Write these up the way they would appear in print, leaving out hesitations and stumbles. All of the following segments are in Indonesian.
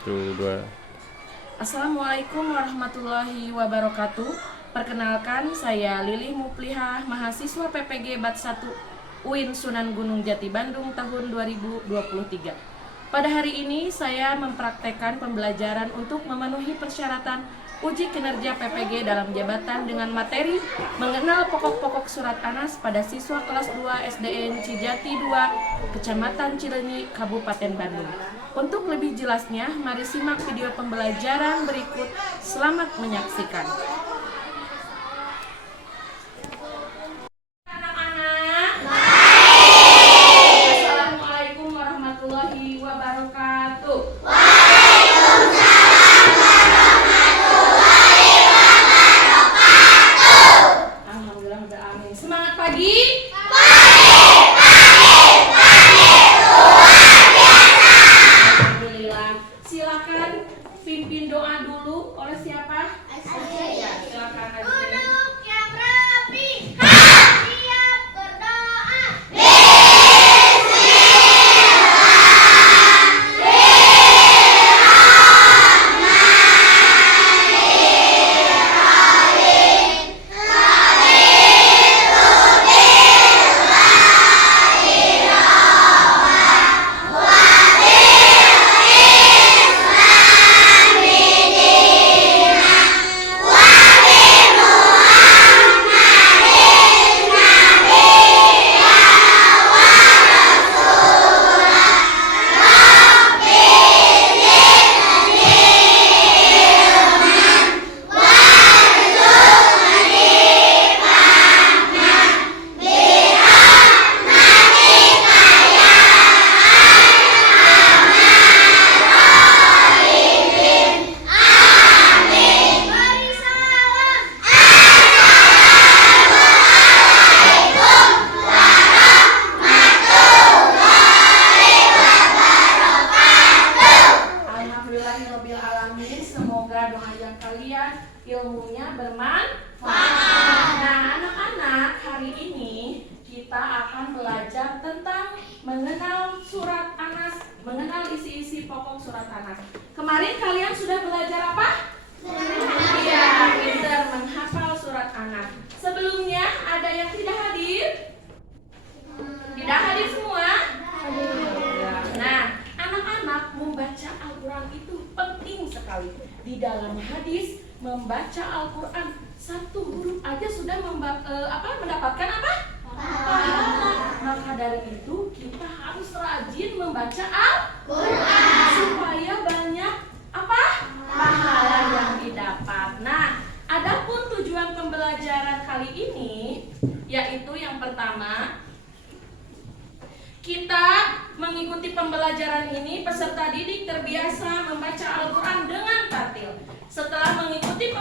Satu, dua. Assalamualaikum warahmatullahi wabarakatuh. Perkenalkan, saya Lili Muplihah, mahasiswa PPG Bat 1 UIN Sunan Gunung Jati Bandung tahun 2023. Pada hari ini saya mempraktekkan pembelajaran untuk memenuhi persyaratan uji kinerja PPG dalam jabatan dengan materi mengenal pokok-pokok surat Anas pada siswa kelas 2 SDN Cijati 2, Kecamatan Cileunyi, Kabupaten Bandung. Untuk lebih jelasnya, mari simak video pembelajaran berikut. Selamat menyaksikan. Anak-anak, Assalamualaikum warahmatullahi wabarakatuh. Alhamdulillah, amin. Semangat pagi. Silakan pimpin doa dulu. Oleh siapa? Ya, silakan Adik. Duduk yang rapi, siap berdoa. Beri salam. Alhamdulillahirabbil alamin. Semoga doa yang kalian ilmunya bermanfaat. Nah, anak-anak, hari ini kita akan belajar tentang mengenal surat Anas, mengenal isi-isi pokok surat Anas. Kemarin kalian sudah belajar apa? Iya, pintar menghafal surat Anas. Sebelumnya ada yang tidak hadir? Tidak hadir semua? Nah, anak-anak, membaca Al-Quran itu penting sekali. Di dalam hadis, membaca Al-Quran satu huruf aja sudah mendapatkan apa? Pahala. Maka dari itu kita harus rajin membaca Al-Quran supaya banyak apa? Pahala yang didapat. Nah, adapun tujuan pembelajaran kali ini yaitu yang pertama, kita mengikuti pembelajaran ini, peserta didik terbiasa membaca Al-Quran dengan tartil. Setelah mengikuti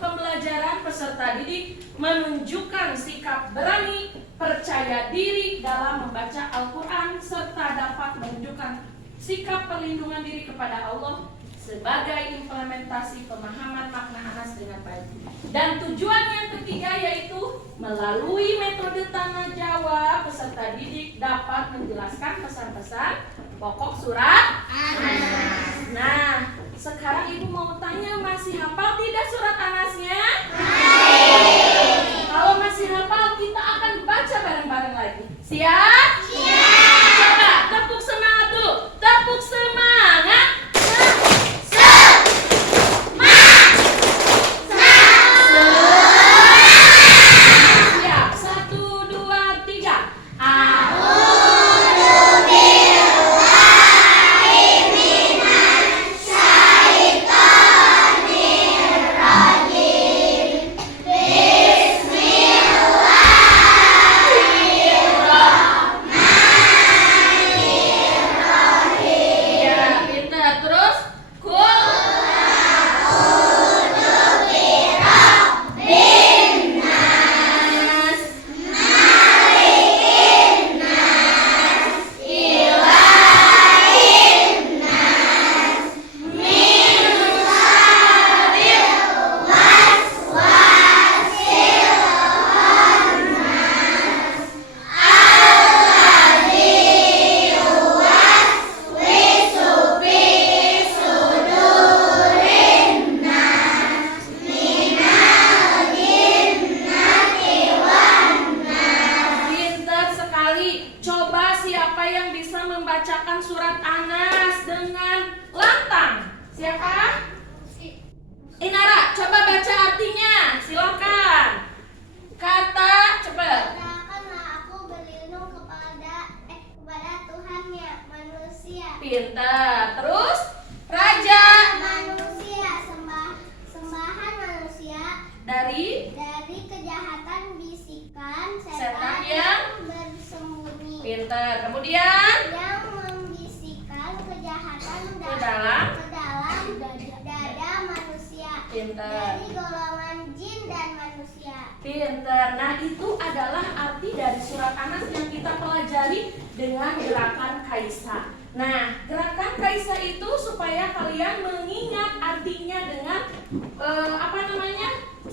pembelajaran, peserta didik menunjukkan sikap berani, percaya diri dalam membaca Al-Quran, serta dapat menunjukkan sikap perlindungan diri kepada Allah sebagai implementasi pemahaman makna Anas dengan baik. Dan tujuan yang ketiga yaitu melalui metode tanya jawab, peserta didik dapat menjelaskan pesan-pesan pokok surat Anas. Nah, sekarang ibu mau tanya, masih hafal tidak surat Anasnya? Kalau masih hafal, kita akan baca bareng-bareng lagi. Siap? Siap. Coba tepuk semangat dulu. Tepuk semangat. Siap. 1, 2, 3. A'udzu billahi pinter. Dari golongan jin dan manusia. Pinter. Nah, itu adalah arti dari surat Anas yang kita pelajari dengan gerakan Kaisa. Nah, gerakan Kaisa itu supaya kalian mengingat artinya dengan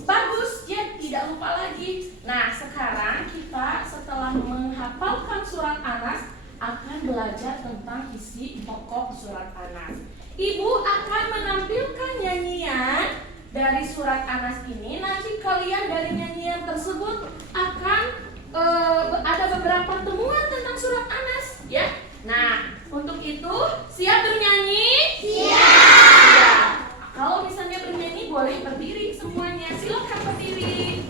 bagus, ya, tidak lupa lagi. Nah, sekarang kita setelah menghafalkan surat Anas akan belajar tentang isi pokok surat Anas. Ibu akan menampilkan nyanyian dari surat Anas ini. Nanti kalian dari nyanyian tersebut akan ada beberapa temuan tentang surat Anas, ya. Nah, untuk itu siap bernyanyi? Siap. Kalau misalnya bernyanyi boleh berdiri semuanya. Silakan berdiri.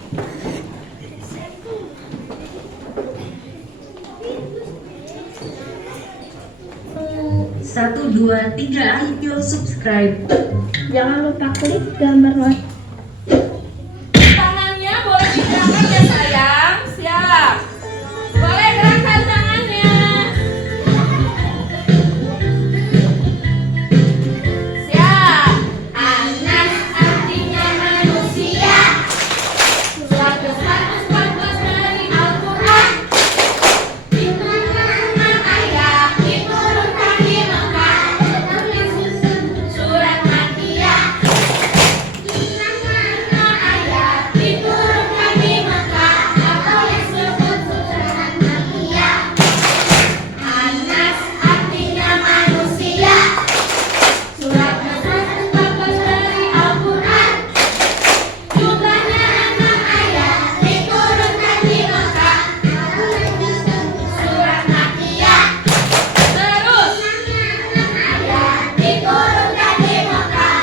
1, 2, 3, ayo subscribe. Jangan lupa klik gambar like. Tangannya boleh digerakkan ya sayang. Siap. Boleh gerakkan tangannya. Siap. Anas artinya manusia. Surat ke-114 dari Al-Quran. Dimana ayat diturunkan di Mekah. Surat Makkiyah. Dimana ayat diturunkan di Mekah atau disebut surat Makkiyah. Anas artinya manusia. Surat ke-114 dari Al-Quran. Jumlahnya 6 ayat diturunkan di Mekah. Surat Makkiyah. Terus 6 ayat diturunkan di Mekah.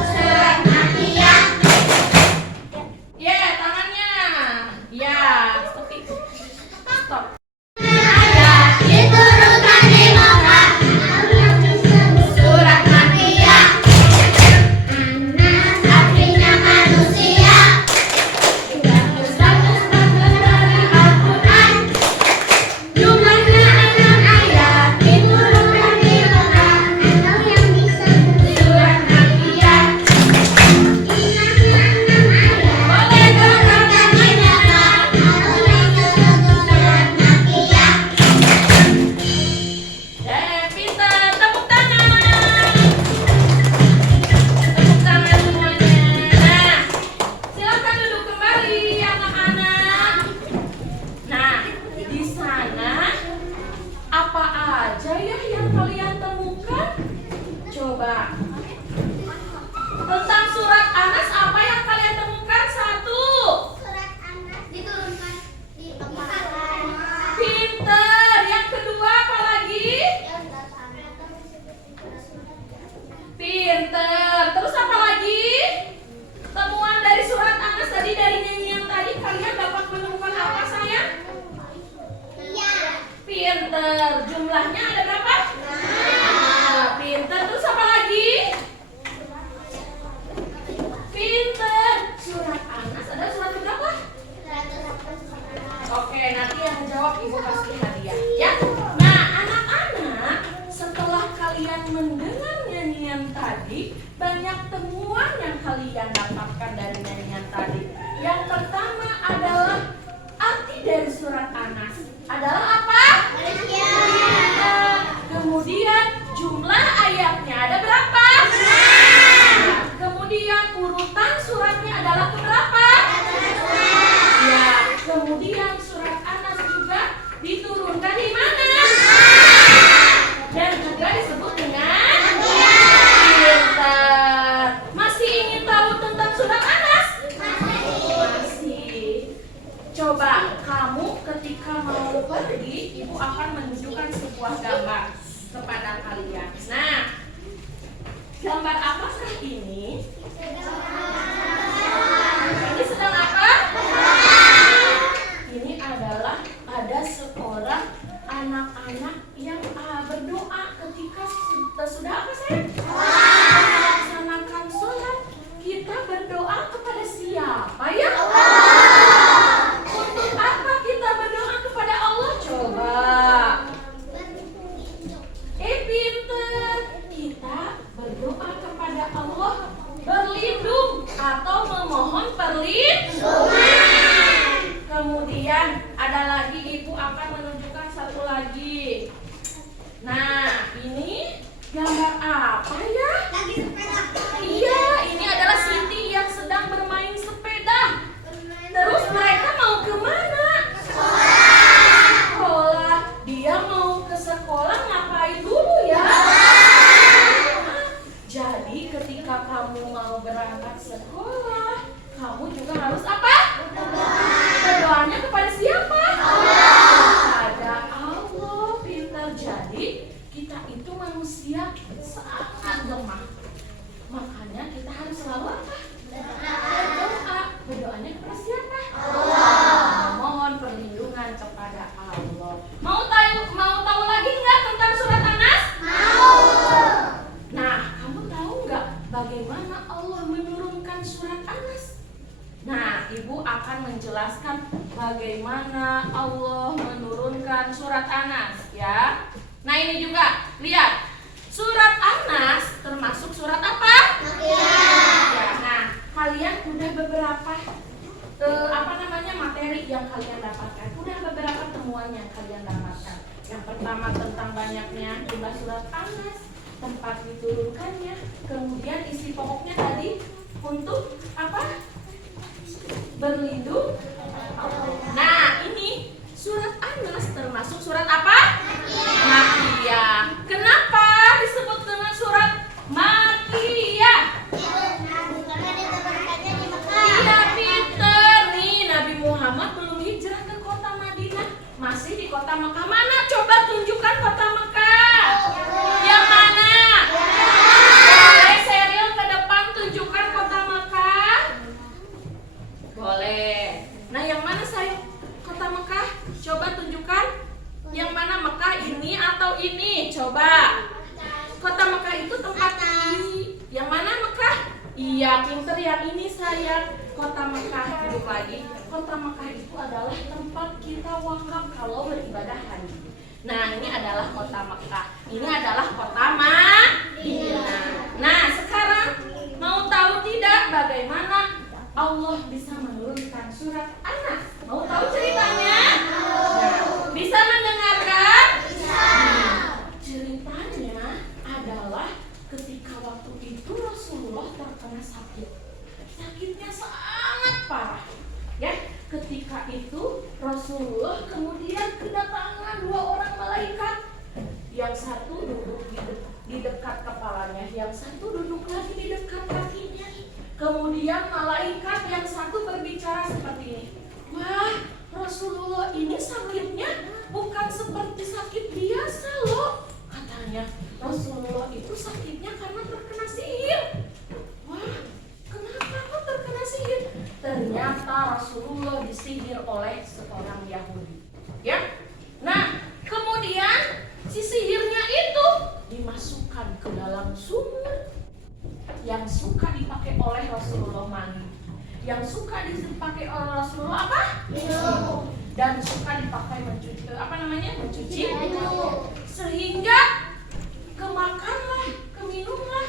Surat Makkiyah. Ya, tangannya. Ya, seperti itu. Stop. Ayat diturunkan di Mekah. Surat Makkiyah. Anas artinya manusia. Surat ke-114 dari Al-Quran. Jumlahnya 6 ayat diturunkan di Mekah. Surat Makkiyah. Boleh gerakkan tangannya. Surat Makkiyah. Pintar, tepuk tangan. Tepuk tangan semuanya. Nah, silakan duduk kembali anak-anak. Nah, di sana apa aja ya yang kalian temukan? Coba. Tentang surat Anas apa yang kalian temukan? 1. Surat Anas diturunkan di Mekah. Pinter. Yang kedua apa lagi? Pinter. Terus apa lagi? Temuan dari surat Anas tadi, dari nyanyian tadi, kalian dapat menemukan apa sayang? Iya. Pinter. Jumlahnya ada berapa? Nah, pinter. Terus apa lagi? Pinter. Surat Anas ada surat berapa? Oke, nanti yang menjawab ibu kasih hadiah, ya. Nah, anak-anak, setelah kalian mendengar nyanyian tadi, banyak temuan yang kalian dapatkan dari nyanyian tadi. Yang pertama adalah arti dari surat Anas adalah apa? Manusia. Kemudian jumlah ayatnya ada berapa? Kemudian urutan suratnya adalah keberapa? Ya, kemudian surat Anas juga diturunkan di mana? Dan juga disebut dengan pintar. Masih ingin tahu tentang surat Anas? Masih. Coba kamu ketika mau pergi, ibu akan menunjukkan sebuah gambar kepada kalian. Nah, gambar apakah ini? Ini sedang apa? Ini adalah ada seorang anak-anak yang berdoa ketika sudah apa sayang? Melaksanakan sholat. Kita berdoa kepada siapa ya? Untuk apa kita berdoa kepada Allah? Coba. Pinter. Kita berdoa kepada Allah sedang apa ya? Lagi sepeda. Iya, ini adalah Siti yang sedang bermain sepeda. Terus mereka mau kemana? Sekolah. Dia mau ke sekolah ngapain dulu ya? Jadi ketika kamu mau berangkat sekolah, kamu juga harus apa? Berdoanya kepada siapa? Kepada Allah. Pintar. Jadi kita itu manusia sangat lemah. Makanya kita harus selalu apa? Berdoa. Berdoanya kepada siapa? Allah. Mohon perlindungan kepada Allah. Mau tahu lagi nggak tentang surat An-Nas? Mau. Nah, kamu tahu nggak bagaimana Allah menurunkan surat An-Nas? Nah, Ibu akan menjelaskan bagaimana Allah menurunkan surat An-Nas ya. Nah, ini juga lihat. Surat An-Nas termasuk surat apa? Ya, nah, kalian udah beberapa materi yang kalian dapatkan. Udah beberapa temuan yang kalian dapatkan. Yang pertama tentang banyaknya jumlah surat An-Nas, tempat diturunkannya, kemudian isi pokoknya tadi untuk apa? Berlindung. Nah, ini surat An-Nas termasuk surat apa? Makiyah. Kenapa disebut dengan surat Makiyah? Karena diturunkannya di Mekah. Iya, pinter nih. Nabi Muhammad belum hijrah ke kota Madinah, masih di kota Mekah. Mana? Coba tunjukkan kota Mekah. Yang mana? Boleh serial ke depan tunjukkan kota Mekah. Boleh. Nah, yang mana saya? Kota Mekah. Coba tunjukkan. Yang mana Mekah ini atau ini? Coba. Kota Mekah itu tempat ini. Yang mana Mekah? Iya, pinter yang ini sayang. Kota Mekah, duduk lagi. Kota Mekah itu adalah tempat kita wakaf kalau beribadah haji. Nah, ini adalah kota Mekah. Ini adalah kota Madinah. Nah, sekarang mau tahu tidak bagaimana Allah bisa menurunkan surat An-Nas? Mau tahu ceritanya? Nah, bisa mendengarkan? Bisa. Ceritanya adalah ketika waktu itu Rasulullah terkena sakit. Sakitnya sangat parah. Ya, ketika itu Rasulullah kemudian kedatangan dua orang malaikat. Yang satu duduk di dekat kepalanya, yang satu duduk lagi di dekat kakinya. Kemudian malaikat yang satu berbicara seperti ini. Wah, Rasulullah ini sakitnya bukan seperti sakit biasa loh. Katanya Rasulullah itu sakitnya karena terkena sihir. Wah, kenapa kok terkena sihir? Ternyata Rasulullah disihir oleh seorang Yahudi. Ya, nah kemudian si sihirnya itu dimasukkan ke dalam sumur yang suka dipakai oleh Rasulullah mandi, yang suka dipakai oleh Rasulullah apa? Minum. Dan suka dipakai mencuci sehingga kemakanlah, keminumlah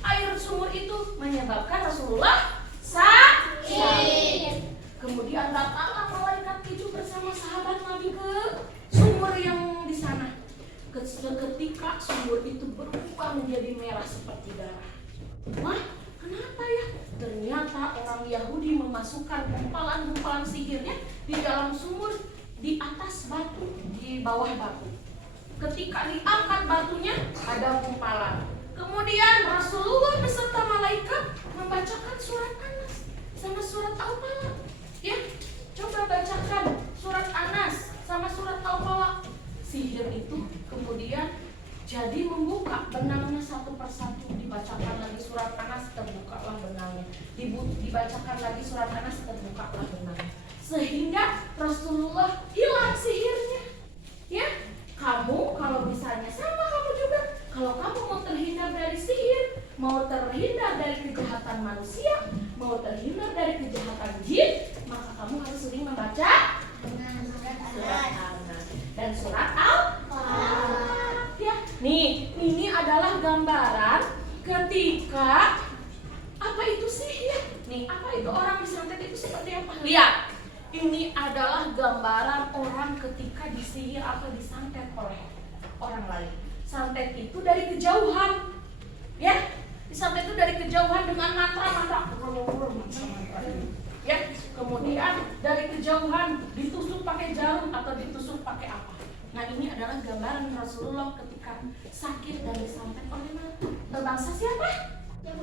air sumur itu menyebabkan Rasulullah sakit. Kemudian datanglah malaikat itu bersama sahabat Nabi ke sumur yang di sana. Ketika sumur itu berubah menjadi merah seperti darah. Wah, kenapa ya? Ternyata orang Yahudi memasukkan gumpalan-gumpalan sihirnya di dalam sumur, di atas batu, di bawah batu. Ketika diangkat batunya, ada gumpalan. Kemudian Rasulullah beserta malaikat membacakan surat An-Nas sama surat Al-Falaq. Ya, coba bacakan surat An-Nas sama surat Al-Falaq. Sihir itu kemudian jadi membuka benangnya satu persatu. Dibacakan lagi surat An-Nas, terbukalah benangnya. Dibacakan lagi surat An-Nas, terbukalah benangnya. Sehingga Rasulullah hilang sihirnya. Ya, kamu kalau misalnya sama kamu juga, kalau kamu mau terhindar dari sihir, mau terhindar dari kejahatan manusia, mau terhindar dari kejahatan jin, maka kamu harus sering membaca surat An-Nas dan surat Al-Falaq. Ya, nih, ini adalah gambaran ketika apa itu sihir. Nih, apa itu orang disantet itu seperti apa? Lihat, ini adalah gambaran orang ketika disihir atau disantet oleh orang lain. Santet itu dari kejauhan, kejauhan, ditusuk pakai jarum atau ditusuk pakai apa. Nah ini adalah gambaran Rasulullah ketika sakit dan disantet oleh bangsa siapa?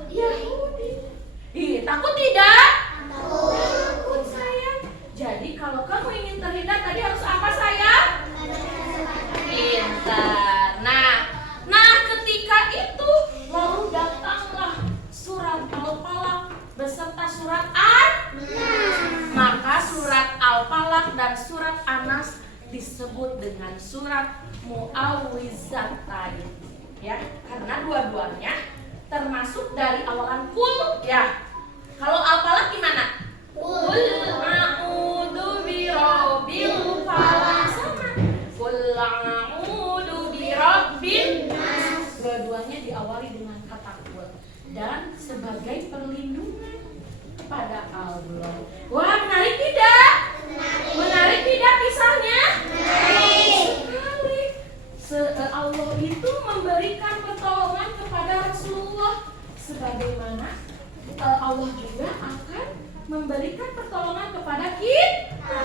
Yahudi. Takut tidak? Takut sayang. Jadi kalau kamu ingin terhindar tadi harus apa sayang? Pintar. Nah ketika itu lalu datanglah surat Al-Falaq beserta surat Maka surat Al-Falaq dan surat An-Nas disebut dengan surat Mu'awwizatain, ya, karena dua-duanya termasuk dari awalan kul, ya. Kalau Al-Falaq gimana? Kul a'udzu birabbil falaq, sama. Kul a'udzu birabbin nas. Dua-duanya diawali dengan kata kul dan sebagai perlindungan kepada Allah. Wah, menarik tidak? Menarik tidak kisahnya? Menarik sekali. Allah itu memberikan pertolongan kepada Rasulullah, sebagaimana Allah juga akan memberikan pertolongan kepada kita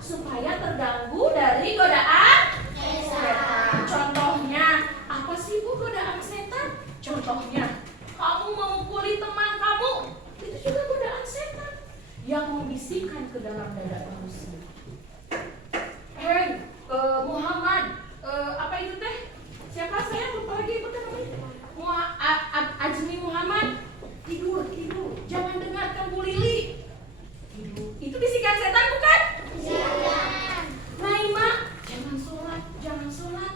supaya terganggu dari godaan setan. Contohnya apa sih Bu godaan setan? Contohnya kamu memukuli teman kamu, itu juga godaan setan yang membisikkan ke dalam dada manusia. Hei, Muhammad, apa itu teh? Siapa saya lupa lagi itu namanya. Ajmi Muhammad, tidur, jangan dengarkan Bu Lili. Tidur. Itu bisikan setan bukan? Naima, jangan sholat.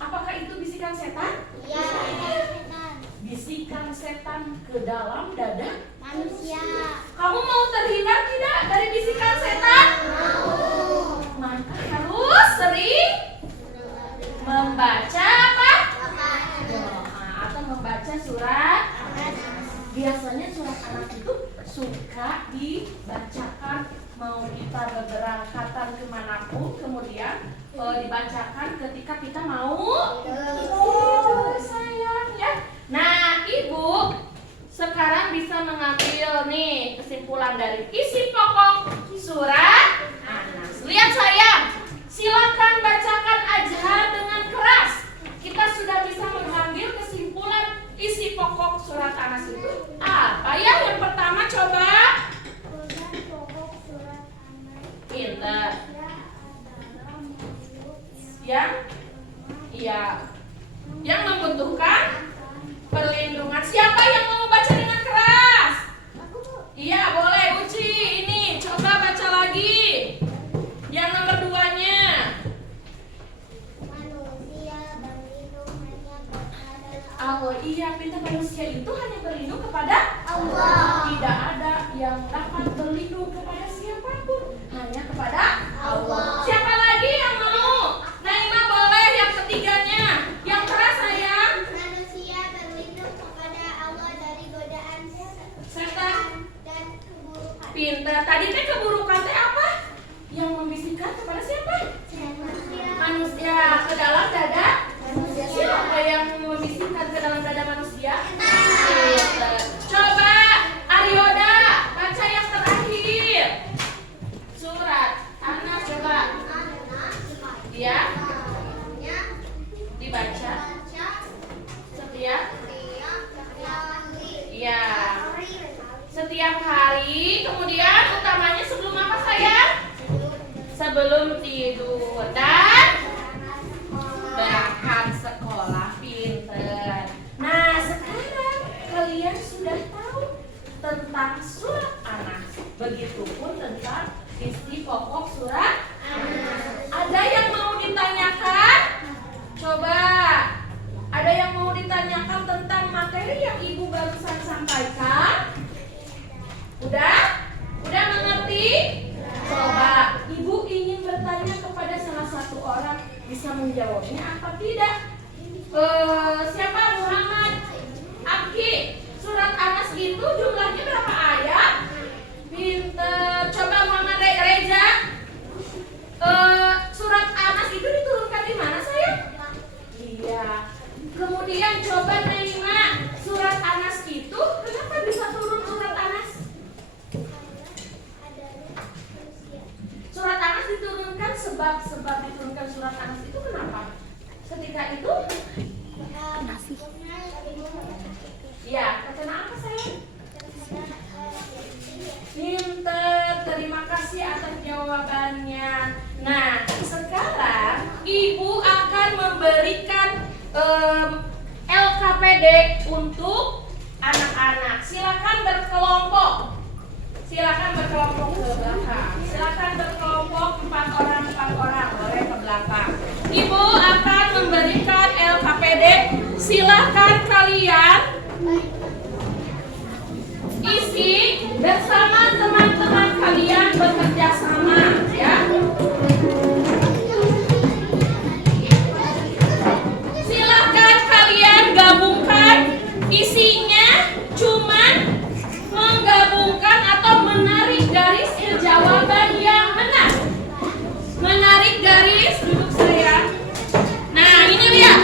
Apakah itu bisikan setan? Iya. Bisikan setan ke dalam dada Manusia. Kamu mau terhindar tidak dari bisikan setan? Mau. Maka harus sering membaca apa? Doa atau membaca surat. Biasanya surat Anas itu suka dibacakan mau kita berberangkatan kemanapun, kemudian dibacakan ketika kita mau tidur sayang, ya. Nah ibu sekarang bisa mengambil nih kesimpulan dari isi pokok surat Anas. Lihat sayang, silakan bacakan Ajhar dengan keras. Kita sudah bisa mengambil kesimpulan isi pokok surat Anas itu apa ya? Yang pertama coba. Pintar. Yang membutuhkan perlindungan. Siapa yang mau baca dengan keras? Iya, boleh Uci. Ini coba baca lagi. Yang nomor 2-nya. Manusia berlindung hanya kepada Oh iya, pintar. Manusia itu hanya berlindung kepada Allah. Tidak ada yang dapat berlindung kepada siapapun, hanya kepada Allah. Siapa lagi yang mau? Naima boleh yang ketiganya. Yang keras sayang. Manusia berlindung kepada Allah dari godaan Setan. dan keburukan. Pintar. Tadi teh keburukan teh apa? Yang membisikkan kepada siapa? Manusia ke dalam dada manusia. Siapa yang membisikkan ke dalam dada manusia? Pintar. Coba Aryoda baca yang terakhir. Surat Anas coba. Ya, dibaca setiap hari. Kemudian utamanya sebelum apa sayang? Sebelum tidur dan berangkat sekolah. Pinter. Nah sekarang kalian sudah tahu tentang surat Anas. Begitupun tentang isi pokok surat Anas. Ada yang mau ditanyakan? Coba. Ada yang mau ditanyakan tentang materi yang ibu barusan sampaikan? Udah? Udah mengerti? Coba ibu ingin bertanya kepada salah satu pendek untuk anak-anak. Silakan berkelompok. Silakan berkelompok ke belakang. Silakan berkelompok 4 orang boleh ke belakang. Ibu akan memberikan LKPD. Silakan kalian isi bersama teman-teman kalian bekerja sama, ya. Silakan kalian gabungkan isinya, cuman menggabungkan atau menarik garis ke jawaban yang benar. Menarik garis, duduk saya. Nah, ini dia.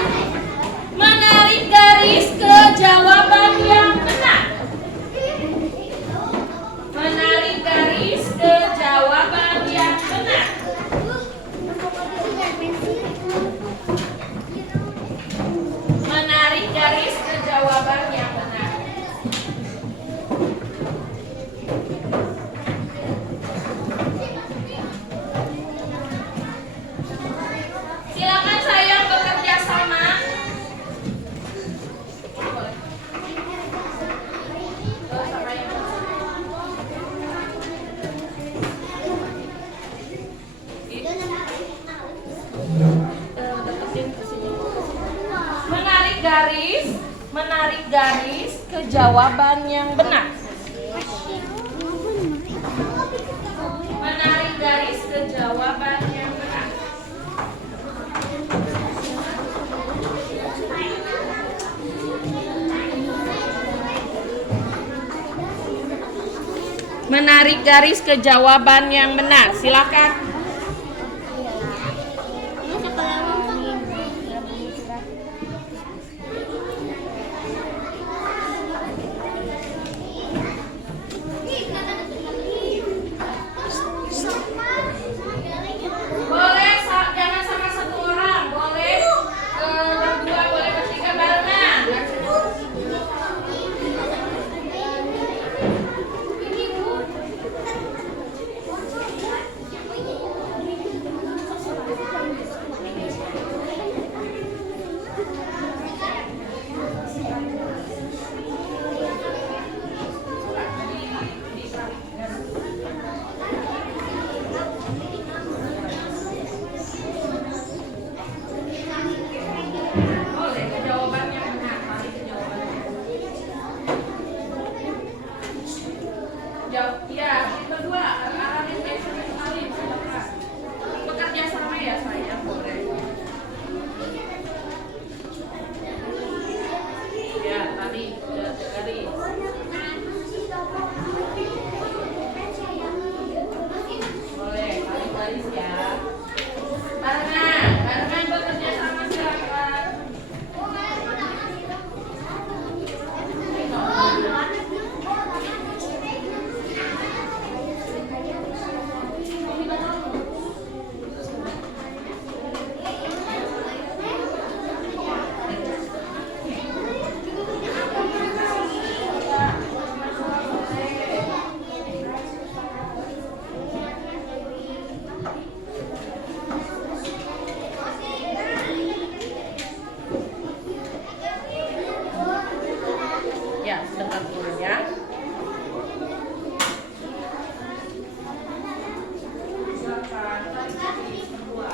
Menarik garis ke jawaban yang benar. Menarik garis ke jawaban yang benar. Menarik garis ke jawaban yang benar. Silakan sayang bekerja sama. Menarik garis ke jawaban yang benar. Menarik garis ke jawaban yang benar. Menarik garis ke jawaban yang benar. Silakan. Boleh jangan sama satu orang, boleh berdua, boleh bertiga barengan. Boleh ke jawaban yang benar, mari ke jawaban yang benar. Ya, berdua, arahin sekali, silakan. Bekerja sama ya sayang, boleh. Ya, tarik garis. Boleh, tarik garis ya. Barengan bekerja sama silakan. Ya, sebentar dulu ya. Silakan, tarik garis berdua.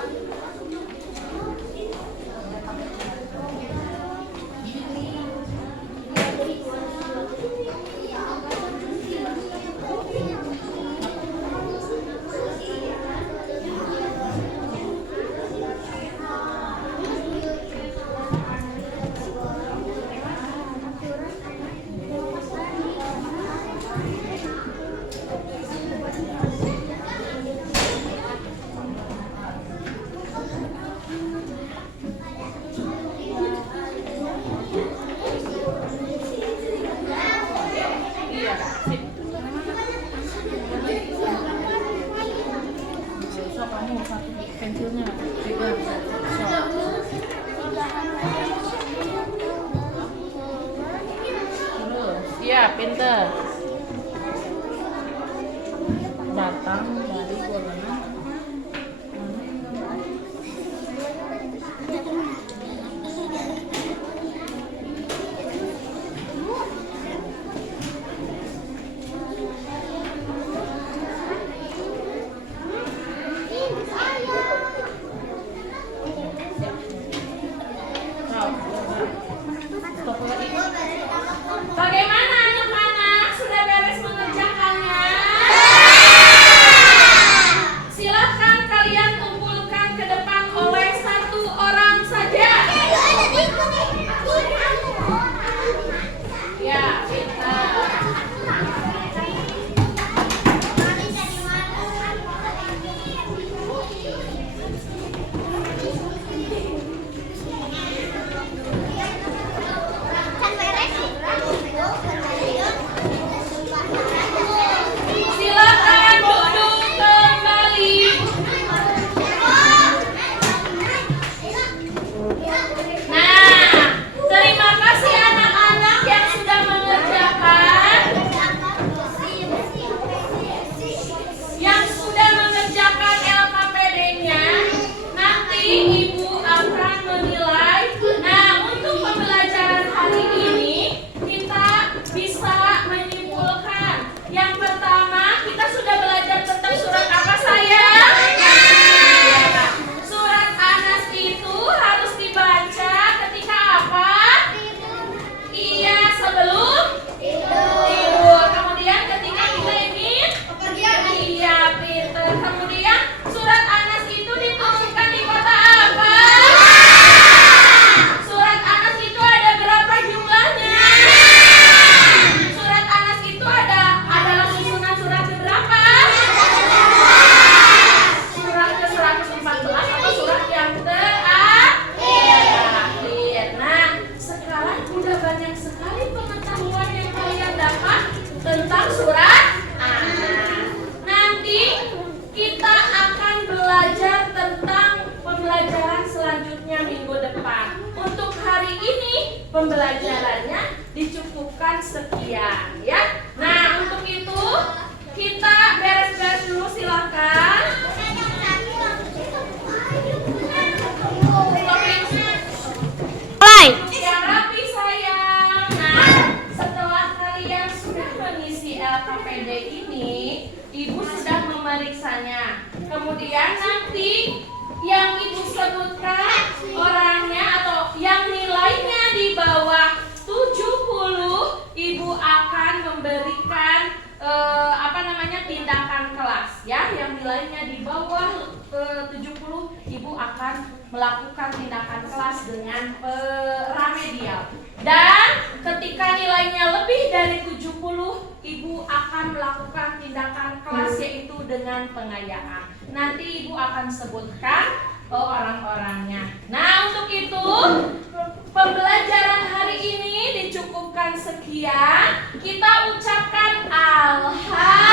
Iya, sip. So, kamu satu pensilnya pegang. Terus, iya, pinter. Batang dari bola. cukupkan sekian ya. Nah, untuk itu kita beres-beres dulu silakan. Mulai. Yang rapi sayang. Nah, setelah kalian sudah mengisi LKPD ini, Ibu sudah memeriksanya. Kemudian nanti yang Ibu sebutkan orangnya atau yang nilainya di bawah 70, Ibu akan memberikan tindakan kelas ya. Yang nilainya di bawah 70, Ibu akan melakukan tindakan kelas dengan remedial. Dan ketika nilainya lebih dari 70, Ibu akan melakukan tindakan kelas yaitu dengan pengayaan. Nanti Ibu akan sebutkan orang-orangnya. Nah, untuk itu pembelajaran hari ini dicukupkan sekian. Kita ucapkan alhamdulillah.